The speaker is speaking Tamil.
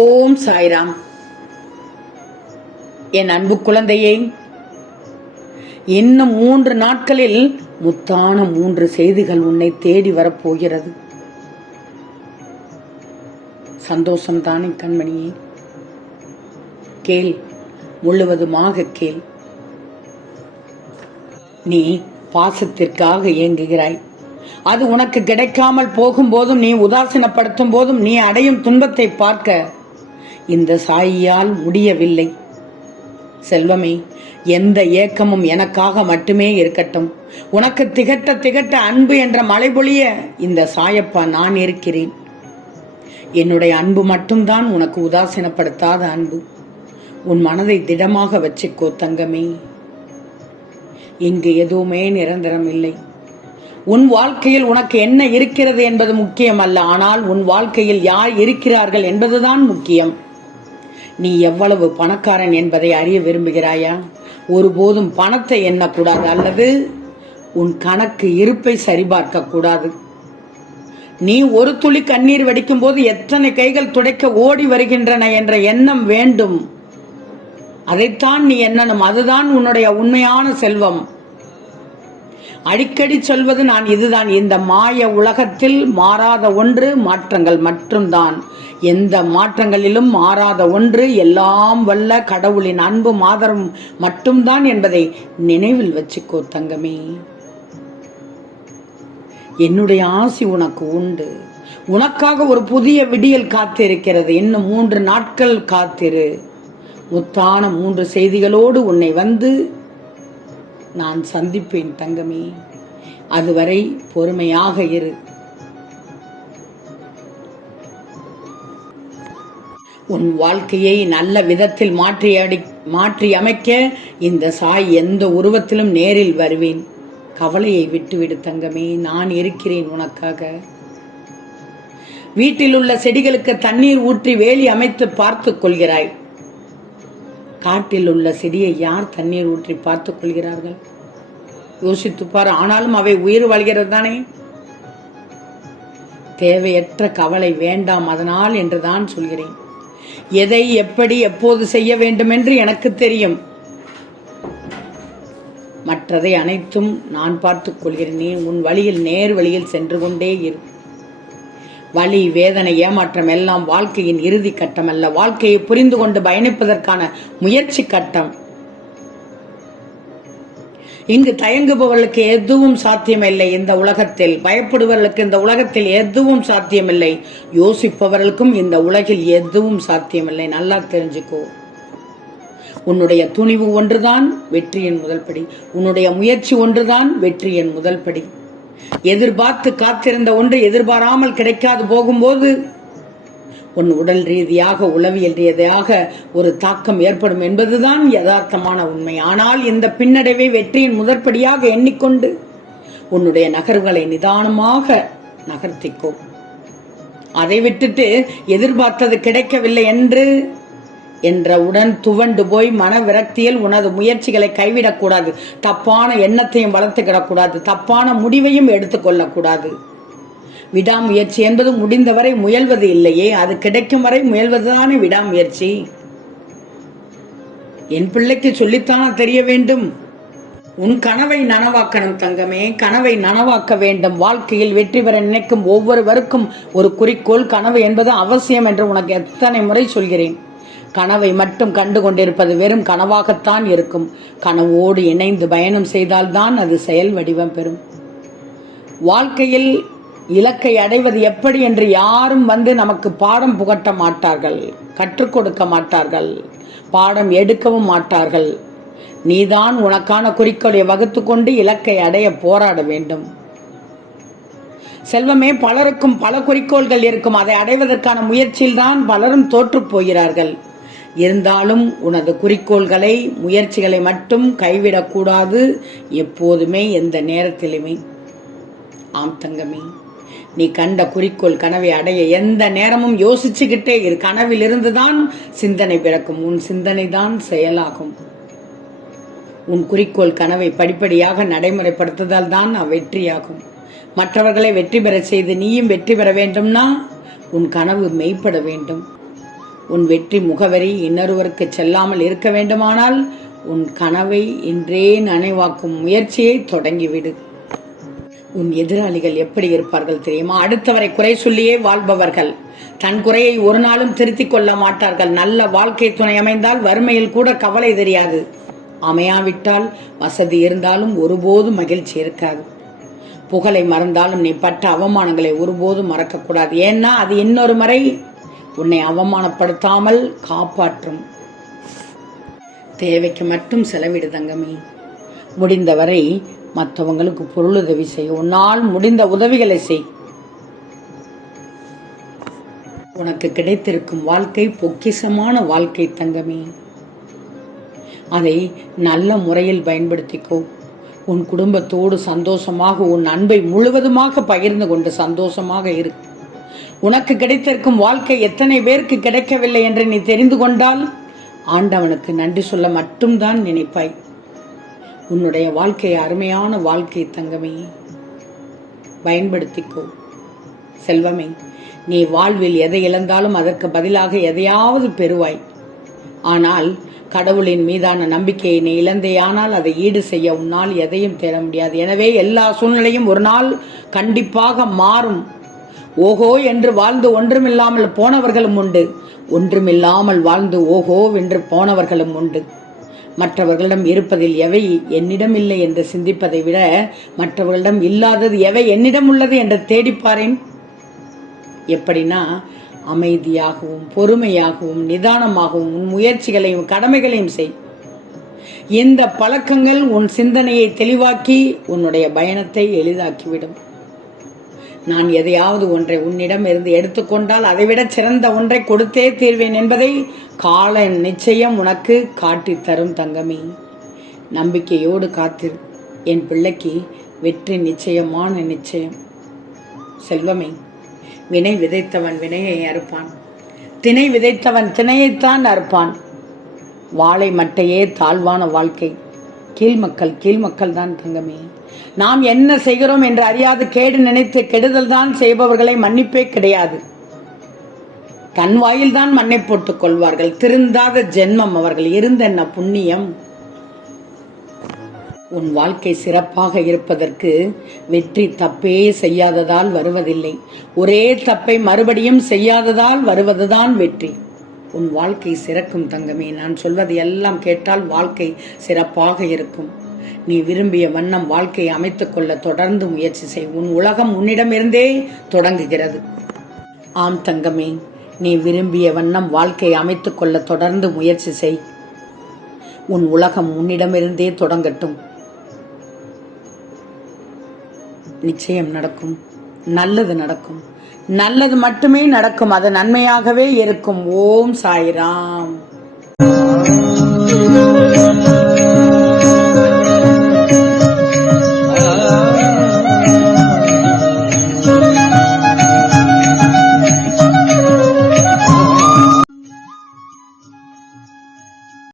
ஓம் சாய்ராம். என் அன்பு குழந்தையே, இன்னும் 3 நாட்களில் முத்தான 3 செய்திகள் உன்னை தேடி வரப்போகிறது. சந்தோஷம்தானே கண்மணியே? கேள், முழுவதுமாக கேள். நீ பாசத்திற்காக இயங்குகிறாய். அது உனக்கு கிடைக்காமல் போகும்போதும், நீ உதாசீனப்படுத்தும் போதும், நீ அடையும் துன்பத்தை பார்க்க இந்த சாயியால் முடியவில்லை. செல்வமே, எந்த ஏக்கமும் எனக்காக மட்டுமே இருக்கட்டும். உனக்கு திகட்ட திகட்ட அன்பு என்ற மழை பொழிய இந்த சாயப்பா நான் இருக்கிறேன். என்னுடைய அன்பு மட்டும்தான் உனக்கு உதாசீனப்படுத்தாத அன்பு. உன் மனதை திடமாக வச்சுக்கோ தங்கமே. இங்கு எதுவுமே நிரந்தரம் இல்லை. உன் வாழ்க்கையில் உனக்கு என்ன இருக்கிறது என்பது முக்கியம் அல்ல, ஆனால் உன் வாழ்க்கையில் யார் இருக்கிறார்கள் என்பதுதான் முக்கியம். நீ எவ்வளவு பணக்காரன் என்பதை அறிய விரும்புகிறாயா? ஒருபோதும் பணத்தை எண்ணக்கூடாது, அல்லது உன் கணக்கு இருப்பை சரிபார்க்க கூடாது. நீ ஒரு துளி கண்ணீர் வடிக்கும் போது எத்தனை கைகள் துடைக்க ஓடி வருகின்றன என்ற எண்ணம் வேண்டும். அதைத்தான் நீ எண்ணணும். அதுதான் உன்னுடைய உண்மையான செல்வம். அடிக்கடி சொல்வது நான் இதுதான், இந்த மாய உலகத்தில் மாறாத ஒன்று மாற்றங்கள் மட்டும்தான். எந்த மாற்றங்களிலும் மாறாத ஒன்று எல்லாம் வல்ல கடவுளின் அன்பு மாதரம் மட்டும்தான் என்பதை நினைவில் வச்சுக்கோ தங்கமே. என்னுடைய ஆசி உனக்கு உண்டு. உனக்காக ஒரு புதிய விடியல் காத்திருக்கிறது. இன்னும் 3 நாட்கள் காத்திரு. முத்தான 3 செய்திகளோடு உன்னை வந்து நான் சந்திப்பேன் தங்கமே. அதுவரை பொறுமையாக இரு. உன் வாழ்க்கையை நல்ல விதத்தில் மாற்றி அமைக்க இந்த சாய் எந்த உருவத்திலும் நேரில் வருவேன். கவலையை விட்டுவிடு தங்கமே, நான் இருக்கிறேன் உனக்காக. வீட்டில் உள்ள செடிகளுக்கு தண்ணீர் ஊற்றி வேலி அமைத்து பார்த்துக் கொள்கிறாய். காட்டில் உள்ள செடியை யார் தண்ணீர் ஊற்றி பார்த்துக் கொள்கிறார்கள்? யோசித்துப்பார். ஆனாலும் அவை உயிர் வாழ்கிறது தானே. தேவையற்ற கவலை வேண்டாம் அதனால் என்றுதான் சொல்கிறேன். எதை எப்படி எப்போது செய்ய வேண்டும் என்று எனக்கு தெரியும். மற்றதை அனைத்தும் நான் பார்த்துக் கொள்கிறேன். நீ உன் வழியில் நேர் வழியில் சென்று கொண்டே இரு. வலி, வேதனை, ஏமாற்றம் எல்லாம் வாழ்க்கையின் இறுதி கட்டம் அல்ல. வாழ்க்கையை புரிந்து கொண்டு பயணிப்பதற்கான முயற்சி கட்டம். இங்கு தயங்குபவர்களுக்கு எதுவும் சாத்தியமில்லை இந்த உலகத்தில். பயப்படுபவர்களுக்கு இந்த உலகத்தில் எதுவும் சாத்தியமில்லை. யோசிப்பவர்களுக்கும் இந்த உலகில் எதுவும் சாத்தியமில்லை. நல்லா தெரிஞ்சுக்கோ. உன்னுடைய துணிவு ஒன்றுதான் வெற்றியின் முதல் படி. உன்னுடைய முயற்சி ஒன்றுதான் வெற்றியின் முதல் படி. எதிர்பார்த்து காத்திருந்த ஒன்று எதிர்பாராமல் கிடைக்காது போகும்போது உன் உடல் ரீதியாக, உளவியல் ரீதியாக ஒரு தாக்கம் ஏற்படும் என்பதுதான் யதார்த்தமான உண்மை. ஆனால் இந்த பின்னடைவை வெற்றியின் முதற்படியாக எண்ணிக்கொண்டு உன்னுடைய நகர்வுகளை நிதானமாக நகர்த்திக்கோ. அதை விட்டுட்டு எதிர்பார்த்தது கிடைக்கவில்லை என்றவுடன் துவண்டு போய் மன விரக்தியில் உனது முயற்சிகளை கைவிடக்கூடாது. தப்பான எண்ணத்தையும் வளர்த்துக்கிடக்கூடாது. தப்பான முடிவையும் எடுத்துக்கொள்ளக்கூடாது. விடாமுயற்சி என்பது முடிந்தவரை முயல்வது இல்லையே, அது கிடைக்கும் வரை முயல்வதுதானே விடாமுயற்சி. என் பிள்ளைக்கு சொல்லித்தான தெரிய வேண்டும். உன் கனவை நனவாக்கணும் தங்கமே. கனவை நனவாக்க வேண்டும். வாழ்க்கையில் வெற்றி பெற நினைக்கும் ஒவ்வொருவருக்கும் ஒரு குறிக்கோள், கனவு என்பது அவசியம் என்று உனக்கு எத்தனை முறை சொல்கிறேன். கனவை மட்டும் கண்டு கொண்டிருப்பது வெறும் கனவாகத்தான் இருக்கும். கனவோடு இணைந்து பயணம் செய்தால்தான் அது செயல் வடிவம் பெறும். வாழ்க்கையில் இலக்கை அடைவது எப்படி என்று யாரும் வந்து நமக்கு பாடம் புகட்ட மாட்டார்கள், கற்றுக் கொடுக்க மாட்டார்கள், பாடம் எடுக்கவும் மாட்டார்கள். நீதான் உனக்கான குறிக்கோளை வகுத்து கொண்டு இலக்கை அடைய போராட வேண்டும். செல்வமே, பலருக்கும் பல குறிக்கோள்கள் இருக்கும். அதை அடைவதற்கான முயற்சியில் தான் பலரும் தோற்று போகிறார்கள். இருந்தாலும் உனது குறிக்கோள்களை, முயற்சிகளை மட்டும் கைவிடக்கூடாது எப்போதுமே, எந்த நேரத்திலுமே. ஆம் தங்கமே, நீ கண்ட குறிக்கோள் கனவை அடைய எந்த நேரமும் யோசிச்சுக்கிட்டே இரு. கனவில் இருந்துதான் சிந்தனை பிறக்கும். உன் சிந்தனை தான் செயலாகும். உன் குறிக்கோள் கனவை படிப்படியாக நடைமுறைப்படுத்துதல் தான் வெற்றியாகும். மற்றவர்களை வெற்றி பெற செய்து நீயும் வெற்றி பெற வேண்டும்னா உன் கனவு மெய்ப்பட வேண்டும். உன் வெற்றி முகவரி இன்னொருவருக்கு செல்லாமல் இருக்க வேண்டுமானால் உன் கனவை இன்றே நனைவாக்கும் முயற்சியை தொடங்கிவிடு. உன் எதிராளிகள் எப்படி இருப்பார்கள் தெரியுமா? அடுத்தவரை குறை சொல்லியே வாழ்பவர்கள். தன் குறையை ஒரு நாளும் திருத்திக் கொள்ள மாட்டார்கள். நல்ல வாழ்க்கை துணை அமைந்தால் வறுமையில் கூட கவலை தெரியாது. அமையாவிட்டால் வசதி இருந்தாலும் ஒருபோதும் மகிழ்ச்சி இருக்காது. புகழை மறந்தாலும் நீ பட்ட அவமானங்களை ஒருபோதும் மறக்கக்கூடாது. ஏன்னா அது இன்னொரு முறை உன்னை அவமானப்படுத்தாமல் காப்பாற்றும். தேவைக்கு மட்டும் செலவிடு தங்கமே. முடிந்தவரை மற்றவங்களுக்கு பொருளுதவி செய். உன்னால் முடிந்த உதவிகளை செய். உனக்கு கிடைத்திருக்கும் வாழ்க்கை பொக்கிஷமான வாழ்க்கை தங்கமே. அதை நல்ல முறையில் பயன்படுத்திக்கோ. உன் குடும்பத்தோடு சந்தோஷமாக உன் அன்பை முழுவதுமாக பகிர்ந்து கொண்டு சந்தோஷமாக இரு. உனக்கு கிடைத்திருக்கும் வாழ்க்கை எத்தனை பேருக்கு கிடைக்கவில்லை என்று நீ தெரிந்து கொண்டால் ஆண்டவனுக்கு நன்றி சொல்ல மட்டும்தான் நினைப்பாய். உன்னுடைய வாழ்க்கை அருமையான வாழ்க்கை தங்கமே. பயன்படுத்திக்கோ செல்வமே. நீ வாழ்வில் எதை இழந்தாலும் அதற்கு பதிலாக எதையாவது பெறுவாய். ஆனால் கடவுளின் மீதான நம்பிக்கையை நீ இழந்தேயானால் அதை ஈடு செய்ய உன்னால் எதையும் தேட முடியாது. எனவே எல்லா சூழ்நிலையும் ஒரு நாள் கண்டிப்பாக மாறும். ஓஹோ என்று வாழ்ந்து ஒன்றுமில்லாமல் போனவர்களும் உண்டு. ஒன்றுமில்லாமல் வாழ்ந்து ஓஹோ என்று போனவர்களும் உண்டு. மற்றவர்களிடம் இருப்பதில் எவை என்னிடம் இல்லை என்று சிந்திப்பதை விட மற்றவர்களிடம் இல்லாதது எவை என்னிடம் உள்ளது என்று தேடிப்பாரேன். எப்படின்னா அமைதியாகவும் பொறுமையாகவும் நிதானமாகவும் உன் முயற்சிகளையும் கடமைகளையும் செய். இந்த பழக்கங்கள் உன் சிந்தனையை தெளிவாக்கி உன்னுடைய பயணத்தை எளிதாக்கிவிடும். நான் எதையாவது ஒன்றை உன்னிடம் இருந்து எடுத்துக்கொண்டால் அதைவிட சிறந்த ஒன்றை கொடுத்தே தீர்வேன் என்பதை கால நிச்சயம் உனக்கு காட்டித் தரும் தங்கமே. நம்பிக்கையோடு காத்திரு. என் பிள்ளைக்கு வெற்றி நிச்சயமான நிச்சயம். செல்வமே, வினை விதைத்தவன் வினையை அறுப்பான். திணை விதைத்தவன் திணையைத்தான் அறுப்பான். வாழை மட்டையே தாழ்வான வாழ்க்கை. கீழ்மக்கள் தான் தங்கமே. நாம் என்ன செய்கிறோம் என்று அறியாது கேடு நினைத்து கெடுதல் தான் செய்பவர்களை மன்னிப்பே கிடையாது. தன் வாயில் தான் மண்ணை போட்டுக் கொள்வார்கள். திருந்தாத ஜென்மம் அவர்கள். இருந்தென்ன புண்ணியம். உன் வாழ்க்கை சிறப்பாக இருப்பதற்கு வெற்றி தப்பே செய்யாததால் வருவதில்லை. ஒரே தப்பை மறுபடியும் செய்யாததால் வருவதுதான் வெற்றி. உன் வாழ்க்கை சிறக்கும் தங்கமே. நான் சொல்வது எல்லாம் கேட்டால் வாழ்க்கை சிறப்பாக இருக்கும். நீ விரும்பிய வண்ணம் வாழ்க்கையை அமைத்துக் கொள்ள தொடர்ந்து முயற்சி செய். உன் உலகம் உன்னிடமிருந்தே தொடங்குகிறது. ஆம் தங்கமே, நீ விரும்பிய வண்ணம் வாழ்க்கையை அமைத்துக் கொள்ள தொடர்ந்து முயற்சி செய். உன் உலகம் உன்னிடமிருந்தே தொடங்கட்டும். நிச்சயம் நடக்கும். நல்லது நடக்கும். நல்லது மட்டுமே நடக்கும். அது நன்மையாகவே இருக்கும். ஓம் சாய்ராம்.